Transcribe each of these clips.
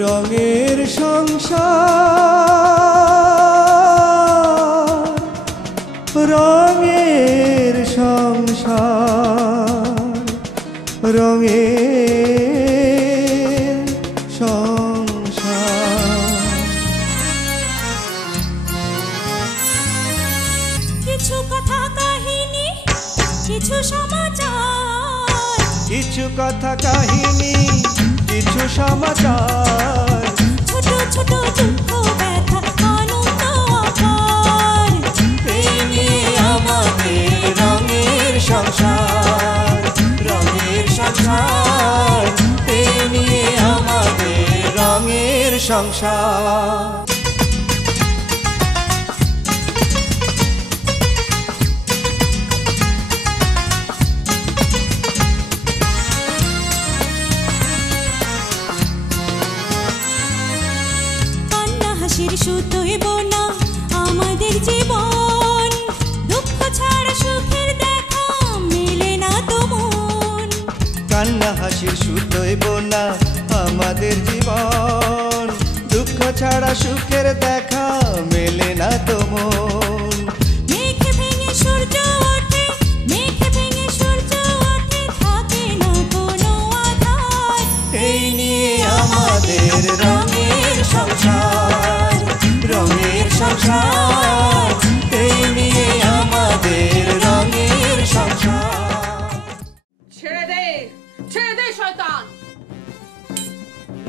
রঙের সংসার, রঙের সংসার, রঙের সংসার। কিছু কথা কাহিনী, কিছু সমাচার, কিছু কথা কাহিনী, কিছু সমাচার, ছোট ছোট দুঃখ ব্যথা আনন্দ আকার। এই নিয়ে আমাদের রঙের সংসার, রঙের সংসার, এই নিয়ে আমাদের রঙের সংসার। সুতোয় বোনা আমাদের জীবন, দুঃখ ছাড়া সুখের দেখা মেলে না তো মন। কান্না হাসির সুতোয় বোনা আমাদের জীবন, দুঃখ ছাড়া সুখের দেখা মেলে না তো মন। মেঘে ভেঙে সূর্য ওঠে, মেঘে ভেঙে সূর্য ওঠে, থাকে না কোনো আধার। এই নিয়ে আমাদের রঙের সংসার, রঙের সংসার, এই নিয়ে আমাদের রঙের সংসার। ছেড়ে দে শয়তান,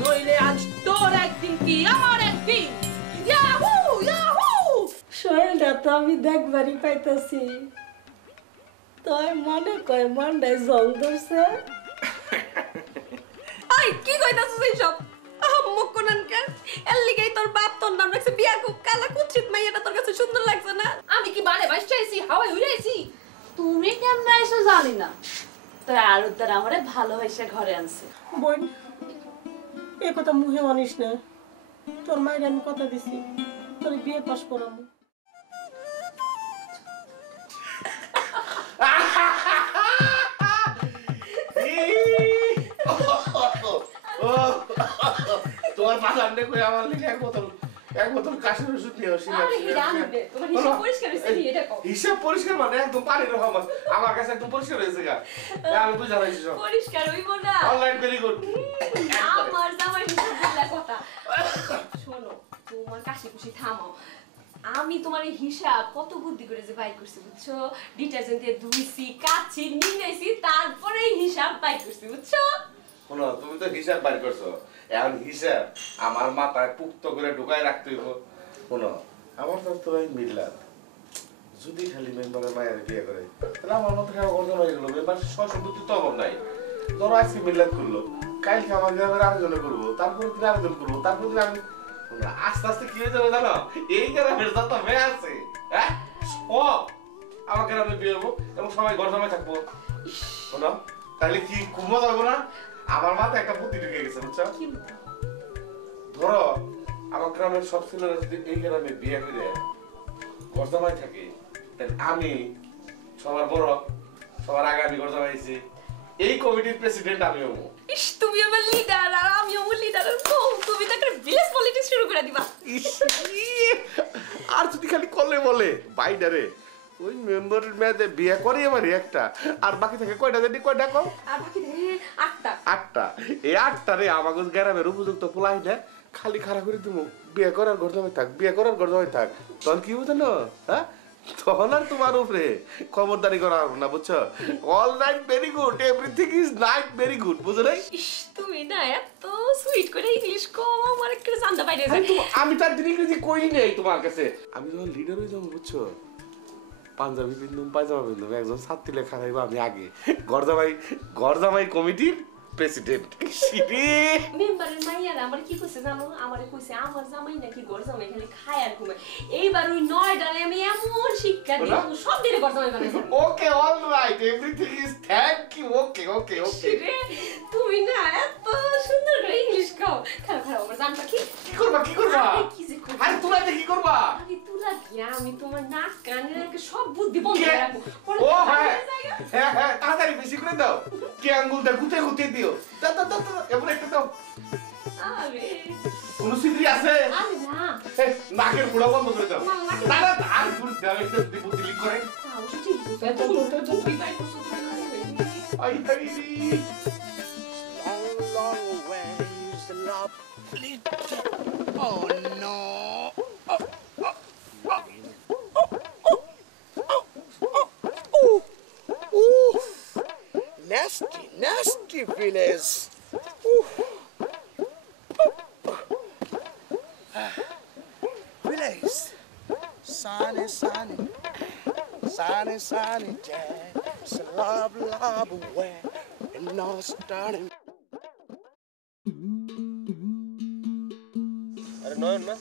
নইলে আজ তোর একদিন কি আমার একদিন। Yahoo Yahoo. শরীরটা তো আমি দেখবারই পাইতেছি, তোর মনে কয় মনটাই জং ধরছে। আই কি কইতাছিস এইসব? আম্মু কোনানকার এর লিগেই তোর বাপ তোর নাম রাখছে বিয়া খুব কালা কুচিত মাইয়াটা তোর কাছে সুন্দর লাগছে না? আমি কি বালে বাইসা আইছি, হাওয়ায় উড়ে আইছি? তুমি কেমন আইছো জানি না, তোর আর উদ্ধার আমারে ভালোবাসা ঘরে আনছে। বোন, এ কথা মুখে মানিস না, তোর মায়ের আমি কথা দিছি তোর বিয়ে পাস করাবো। তোমার বাজারে কই আমার লিখে এক বোতল কাশির ওষুধ নিয়ে আসি। আরে হিরা আনবে, তোমার হিসাব পরিষ্কার হইছে নি এটা কও। হিসাব পরিষ্কার মানে একদম পানির রকম, আমার কাছে একদম পরিষ্কার হয়েছে গা। আমি বুঝা পাইছি সব পরিষ্কার হইবো না। Alright, very good. আমার জামাই হিসাব দিলা কথা। শোনো, তোমার কাশি কুশি থামাও। আমি তোমার এই হিসাব কত বুদ্ধি করে যে বাই করছি বুঝছো? ডিটারজেন্ট দিয়ে ধুইছি, কাচ্ছি, নিংড়াইছি, তারপরে এই হিসাব বাই করছি বুঝছো? শোনো, তুমি তো হিসাব বাইর করছো, এখন হিসাব আমার মাথায় পুক্ত করে ঢুকায় রাখতে হইব। শোনো, আমার তো ভাই মিল্লাত যদি খালি মেম্বারের মায়ের বিয়ে করে তাহলে আমার মতো কেন অর্জন হয়ে গেল। মেম্বার সশব্দতি তো অভাব নাই। ধরো আজকে মিল্লাত করলো, কালকে আমার গ্রামের আরেকজনে করবো, তারপরে দিন আরেকজন করবো, তারপরে দিন আমি আস্তে আস্তে কি হয়ে যাবে জানো? এই গ্রামের যত মেয়ে আছে, হ্যাঁ, সব আমার গ্রামে বিয়ে হবো এবং সবাই ঘর জমায় থাকবো। শোনো, তাহলে কি খুব মজা হবো না? আমার মাথায় একটা বুদ্ধি ঢুকে গেছে বুঝছো? ধরো আমার গ্রামের সব ছেলেরা যদি এই গ্রামে বিয়ে করে ঘর জমায় থাকে, তাহলে আমি সবার বড়, সবার আগে আমি ঘর জমাইছি, এই কমিটির প্রেসিডেন্ট আমি হবো। ইস, তুমি আমার লিডার আর আমি আমার লিডারের বউ। তুমি তো একটা ভিলেজ পলিটিক্স শুরু করে দিবা। আর যদি খালি করলে বলে বাইডারে ওই মেম্বারের মেয়েদের বিয়ে করে আমার একটা, আর বাকি থাকে কয়টা জানি, কয়টা কম? আর বাকি থাকে 8টা। 8টা। এই 8টারে আমাদের গ্রামের উপযুক্ত পোলাই না খালি খারাপ করে দিব, বিয়ে করার ঘর জমায় থাক, বিয়ে করার ঘর জমায় থাক। তখন কি বুঝো না? হ্যাঁ, তখন আর তোমার উপরে খবরদারি করা হবে না বুঝছো? All right, very good, everything is night, very good, বুঝো নাই? ইস, তুমি না এত সুইট করে ইংলিশ কম, আমার একটু জানতে পাইরে যায়। আমি তার দিন ইংরেজি কই নেই তোমার কাছে। আমি যখন লিডার হয়ে যাবো বুঝছো, পাঞ্জাবি পিন্ধুম, পায়জামা পিন্ধুম, একজন ছাত্রী লেখা রাখবো আমি আগে, ঘর জামাই কমিটির প্রেসিডেন্ট। মেম্বারের মাইয়ারা আমার কি কইছে জানো? আমারে কইছে আমার জামাই নাকি ঘর জামাই খালি খায় আর ঘুমায়। এইবার ওই 9টারে আমি এমন শিক্ষা দিব সব দিনে ঘর জামাই বানাইছি। Okay, all right, everything is thank you. Okay okay okay. তুমি না এত সুন্দর করে ইংলিশ কও। খারাপ আমার জানবা কি করবা? কি যে করবা? আরে তোমরা কি করবা? আরে তুলা কি, আমি তোমার নাক কানের সব বুদ্ধি বন্ধ করে রাখবো। ও হ্যাঁ, তাড়াতাড়ি বেশি করে দাও। কে আঙ্গুলটা গুতে গুতে দিও দাও দাও দাও দাও, এবার একটা দাও আরে কোন সিদ্রি আছে আরে না এই, নাকের গোড়া বন্ধ করে দাও না, নাকের- না না আর দূর দাও একটা বুদ্ধি লিক করে তাও ঠিক তুই বাই করছিস আই তাই Long, long ways, lovely. Oh no. Ooh. Nasty, nasty village. Ooh. Village. Sunny, sunny. Sunny, sunny day. It's a love, love away. And now starting. আরে নয়ন না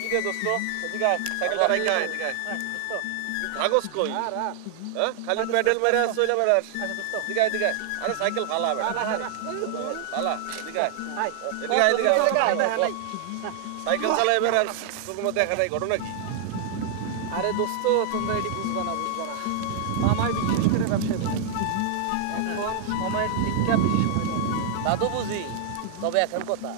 কি রে দোস্ত এদিকে আয় সাইকেলটা রাইখা আয় এদিকে আয় কাগজ কই হ্যাঁ খালি প্যাডেল মেরে চলে বেড়াস এদিকে আয় এদিকে আয় আরে সাইকেল ফালা বেটা ফালা এদিকে আয় এদিকে আয় এদিকে আয় সাইকেল চালায় বেড়াস তোর মধ্যে দেখা নাই ঘটনা কি আরে দোস্ত তোমরা এটি বুঝবা না মামাই বিশেষ করে ব্যবসায় বলে এখন সময়ের দিকটা বেশি সময় দাও তা তো বুঝি তবে এখন কথা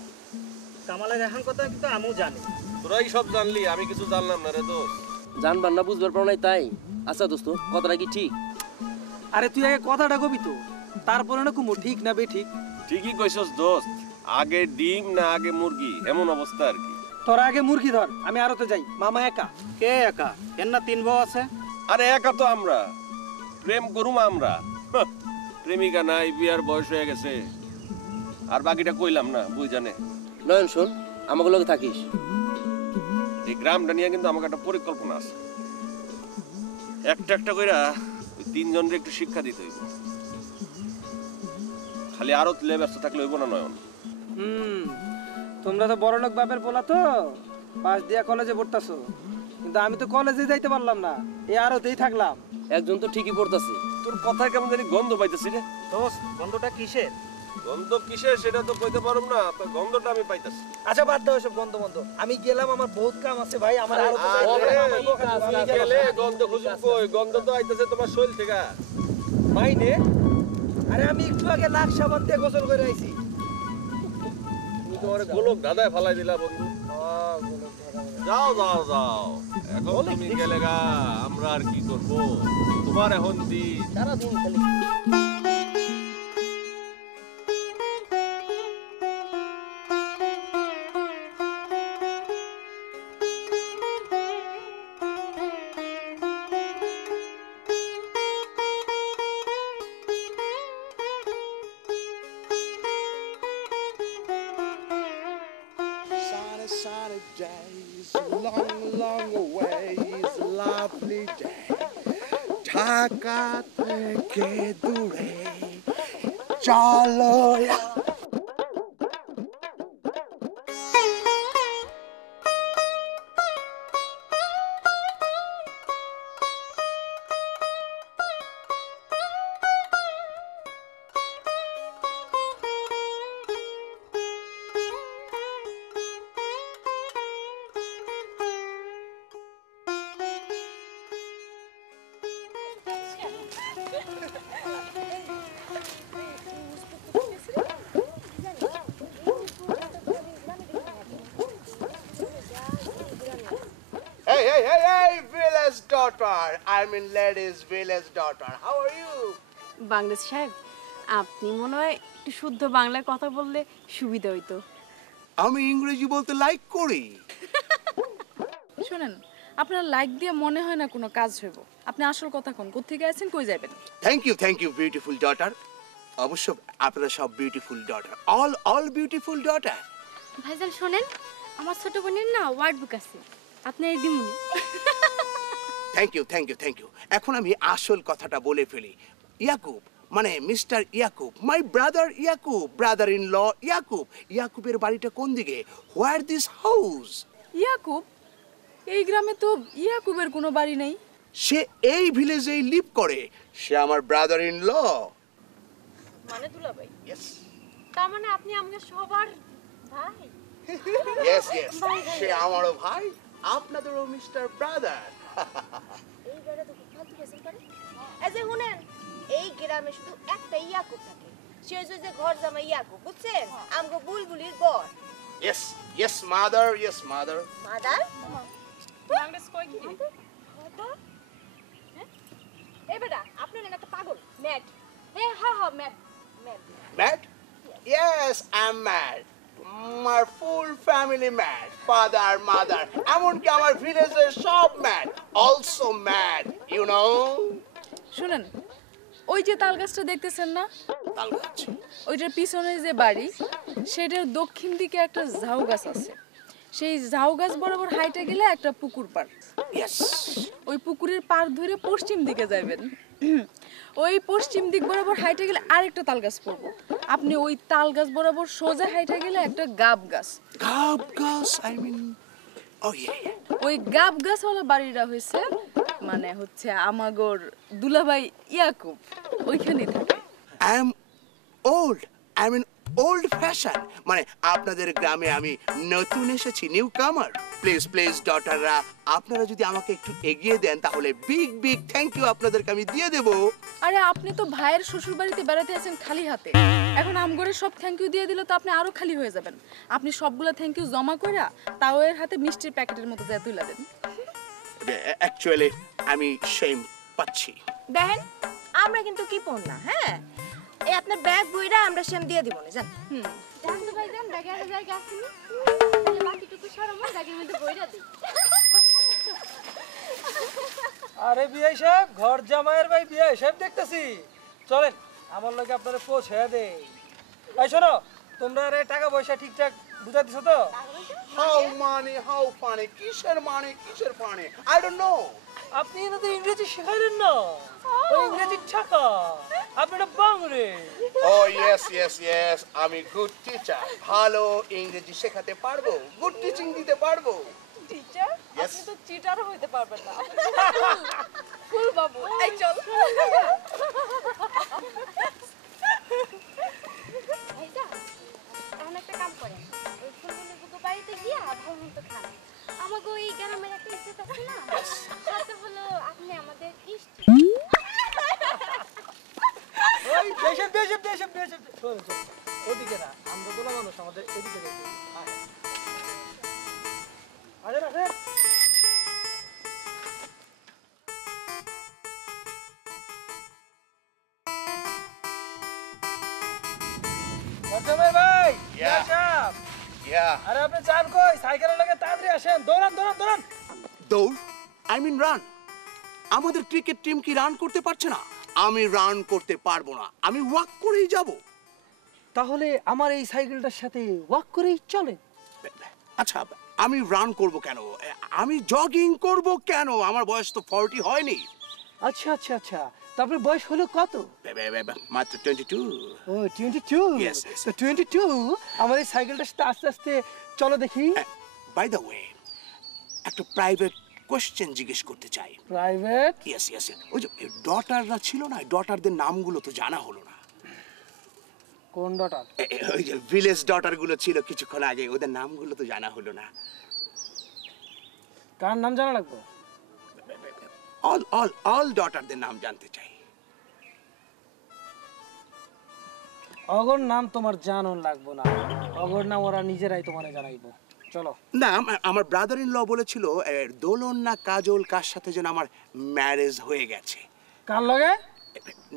কামালের এখন কথা কিন্তু আমিও জানি তোরাই সব জানলি আমি কিছু জানলাম না রে দোস্ত জানবার না বুঝবার পাও নাই তাই আচ্ছা দোস্ত কথাটা কি ঠিক আরে তুই আগে কথাটা কবি তো তারপরে না কুমু ঠিক না বে ঠিক ঠিকই কইছস দোস্ত আগে ডিম না আগে মুরগি এমন অবস্থা আর কি তোরা আগে মুরগি ধর আমি আরতে যাই মামা একা কে একা এর না 3 বউ আছে আরে একা তো আমরা প্রেম করুম আমরা হাহ, প্রেমিকা নাই বিয়ার বয়স হয়ে গেছে আর বাকিটা কইলাম না বুঝ জানে নয়ন শোন আমাকে লগে থাকিস এই গ্রামটা নিয়ে কিন্তু আমাকে একটা পরিকল্পনা আছে একটা একটা কইরা ওই 3 জনের একটু শিক্ষা দিতে হইব খালি আরত লে ব্যস্ত থাকলে হইব না নয়ন তোমরা তো বড় লোক বাপের পোলা তো পাশ দিয়া কলেজে পড়তাছো কিন্তু আমি তো কলেজে যাইতে পারলাম না এই আরতেই থাকলাম একজন তো ঠিকই পড়তাছে তোর কথায় কেমন জানি গন্ধ পাইতেছি রে দোস্ত বন্ধুটা কিসের গন্ধ কিসের সেটা তো কইতে পারুম না তো গন্ধটা আমি পাইতাছি আচ্ছা বাদ দাও সব গন্ধ বন্ধ আমি গেলাম আমার বহুত কাম আছে ভাই আমার আরো তো আরে, গেলে গন্ধ খুঁজুম কই গন্ধ তো আইতাছে তোমার শরীর থেকে মাইনে আরে আমি একটু আগে লাখ সাবান দিয়ে গোসল করে আইছি তুমি তোমার গোলক দাদায় ফালাই দিলা বন্ধু যাও যাও যাও এখন তুমি গেলে গা আমরা আর কি করব তোমার এখন দিন সারাদিন খালি Sunny, sunny days, long, long ways, lovely day. Dhaka থেকে দূরে চলো Hey, village daughter. I mean ladies, village daughter. How are you? Bangladesh সাহেব আপনি মনে হয় একটু শুদ্ধ বাংলায় কথা বললে সুবিধা হইতো আমি ইংরেজি বলতে লাইক করি। শোনেন আপনার লাইক দিয়ে মনে হয় না কোনো কাজ হইব আপনি আসল কথা কোন কোত্থেকে আছেন কই যাবেন Thank you, beautiful daughter. অবশ্য আপনারা সব beautiful daughter, all beautiful daughter. ভাইজান শোনেন আমার ছোট বোনের না ওয়ার্ড বুক আছে আপনি এই দিমুনি থ্যাংক ইউ। এখন আমি আসল কথাটা বলে ফেলি। ইয়াকুব মানে mister Yakub, my brother Yakub, brother in law Yakub. ইয়াকুবের বাড়িটা কোন দিকে? Where this house? ইয়াকুব এই গ্রামে তো ইয়াকুবের কোনো বাড়ি নেই সে এই ভিলেজেই লিভ করে। সে আমার ব্রাদার ইন ল। মানে দুলাভাই ইয়েস তার মানে আপনি আমাকে সবার ভাই ইয়েস সে আমারও ভাই, আপনাদেরও মিস্টার ব্রাদার। এই বেড়া তো ফালতু কেসেল করে এই যে শুনেন এই গ্রামে শুধু একটা ইয়াকুব থাকে, সে হচ্ছে যে ঘর জামাই ইয়াকুব, বুঝছেন? আমগো বুলবুলির বর। Yes, yes, mother, yes, mother. Mother English কই কি এই বেটা আপনি না একটা পাগল ম্যাড। হ্যাঁ হ্যাঁ হ্যাঁ mad mad. Mad? Yes, I'm mad. My full family mad. Father, mother. এমনকি আমার ভিলেজের সব mad. Also mad, you know? শুনেন, ওই যে তাল গাছটা দেখতেছেন না, তাল গাছ। ওইটার পিছনে যে বাড়ি, সেটার দক্ষিণ দিকে একটা ঝাউ গাছ আছে। সেই ঝাউ গাছ বরাবর হাইটে গেলে একটা পুকুর পার। Yes. ওই পুকুরের পার ধরে পশ্চিম দিকে যাবেন। ওই পশ্চিম দিক বরাবর হাইটে গেলে আরেকটা তাল গাছ পড়বো। আপনি ওই তাল গাছ বরাবর সোজা হাইটে গেলে একটা গাব গাছ। গাব গাছ, I mean, oh yeah. ওই গাব গাছওয়ালা বাড়িটা হয়েছে মানে হচ্ছে আমাগর দুলাভাই ইয়াকুব ওইখানেই থাকে। I am old. I mean old fashion. মানে আপনাদের গ্রামে আমি নতুন এসেছি, নিউ কামার। প্লিজ প্লিজ ডটাররা, আপনারা যদি আমাকে একটু এগিয়ে দেন তাহলে বিগ বিগ থ্যাংক ইউ আপনাদেরকে আমি দিয়ে দেব। আরে আপনি তো ভাইয়ের শ্বশুর বাড়িতে বেড়াতে আছেন খালি হাতে, এখন আমগরে সব থ্যাংক ইউ দিয়ে দিল তো আপনি আরো খালি হয়ে যাবেন। আপনি সবগুলো থ্যাংক ইউ জমা কইরা তাও এর হাতে মিষ্টির প্যাকেটের মতো যা তুইলা দেন। অ্যাকচুয়ালি আমি সেম পাচ্ছি। দেখেন আমরা কিন্তু কি পড় না, হ্যাঁ এই আপনার ব্যাগ বইরা আমরা সেম দিয়ে দিব না জান। জান তো ভাই জান ব্যাগে একটা জায়গা আছে না, তাহলে বাকিটুকু সরামো ব্যাগের মধ্যে বইরা দিই। আরে বিআই সাহেব, ঘর জামাইয়ের ভাই বিআই সাহেব দেখতেছি, চলেন আমার লগে আপনারা পৌঁছে দেই। এই শোনো, তোমরা আরে টাকা পয়সা ঠিকঠাক বুঝা দিছো তো? হাউ মানে হাউ পানি, কিসের মানে কিসের পানি, আই ডোন্ট নো। আপনি এনাদের ইংরেজি শেখাইলেন না, ওই ইংরেজি টাকা আপনারা বাংরে। ও ইয়েস ইয়েস ইয়েস, আমি গুড টিচার, ভালো ইংরেজি শেখাতে পারবো, গুড টিচিং দিতে পারবো। টিচার? Yes. আপনি তো চিটারও হইতে পারবেন না। ফুল বাবু, এই চল। ভাইজা এখন একটা কাম করেন, ওই ফুলগুলো বুকু বাড়িতে গিয়া ভালো মতো খান। আমাকে ওই গ্রামের একটা ইজ্জত আছে না, সাথে হলো আপনি আমাদের ইষ্টি। ওই দেশে দেশে দেশে দেশে শোন শোন, ওদিকে না, আমরা গোলা মানুষ, আমাদের এদিকে যেতে হবে। আরে আরে জামাই ভাই, Yeah. সাহেব, ইয়া আরে আপনি যান কই? সাইকেলের লাগে তাড়াতাড়ি আসেন, দৌড়ান দৌড়ান দৌড়ান। দৌড়, আই মিন রান। আমাদের ক্রিকেট টিম কি রান করতে পারছে না? আমি রান করতে পারবো না, আমি ওয়াক করেই যাব। তাহলে আমার এই সাইকেলটার সাথে ওয়াক করেই চলে। আচ্ছা, আমি রান করব কেন? আমি জগিং করব কেন? আমার বয়স তো 40 হয়নি। আচ্ছা আচ্ছা আচ্ছা, তারপরে বয়স হলো কত? মাত্র 22। ও 22। Yes, yes. তো 22 আমার এই সাইকেলটার সাথে আস্তে আস্তে চলো দেখি। বাই দ্য ওয়ে, একটা প্রাইভেট কোশ্চেন জিজ্ঞেস করতে চাই। প্রাইভেট? ইয়েস ইয়েস, ওই যে ডটাররা ছিল না, ডটারদের নামগুলো তো জানা হলো না। কোন ডটার? ওই যে ভিলেজ ডটার গুলো ছিল কিছুক্ষণ আগে, ওদের নামগুলো তো জানা হলো না। কার নাম জানা লাগবে? অল ডটারদের নাম জানতে চাই। অগর নাম তোমার জানান লাগবো না, অগর নাম ওরা নিজেরাই তোমারে জানাইবো। চলো। না, আমার ব্রাদার ইন ল বলেছিল দোলন না কাজল কার সাথে যেন আমার ম্যারেজ হয়ে গেছে। কার লগে?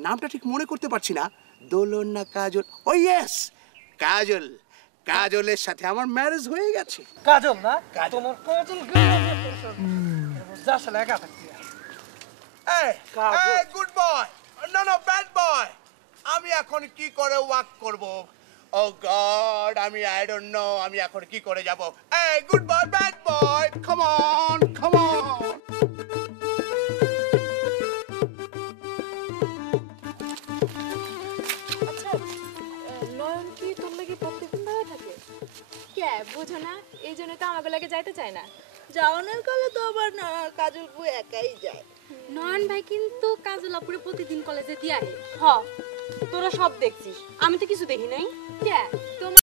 নামটা ঠিক মনে করতে পারছি না। দোলন না কাজল, ও ইয়েস কাজল, কাজলের সাথে আমার ম্যারেজ হয়ে গেছে। কাজল না? কাজল। তোমার কাজল যাস একা থাকতি। এই Kajal. Good boy, no no bad boy. আমি এখন কি করে ওয়াক করব? Oh God, I don't know আমি এখন কি করে যাব। এই good boy bad boy, come on come on. আচ্ছা, নয়ন কি তোর লাগি প্রত্যেকদিন দাঁড়ায় থাকে? কে বুঝো না, এই জন্য তো আমাকে লাগে যাইতে চায় না। যাওয়ানোর কালে তো আবার না কাজল বউ একাই যায়। নয়ন ভাই কিন্তু কাজলাপুরে প্রতিদিন কলেজে দিয়ে আহে। হ, তোরা সব দেখছিস, আমি তো কিছু দেখি নাই। কে তোমার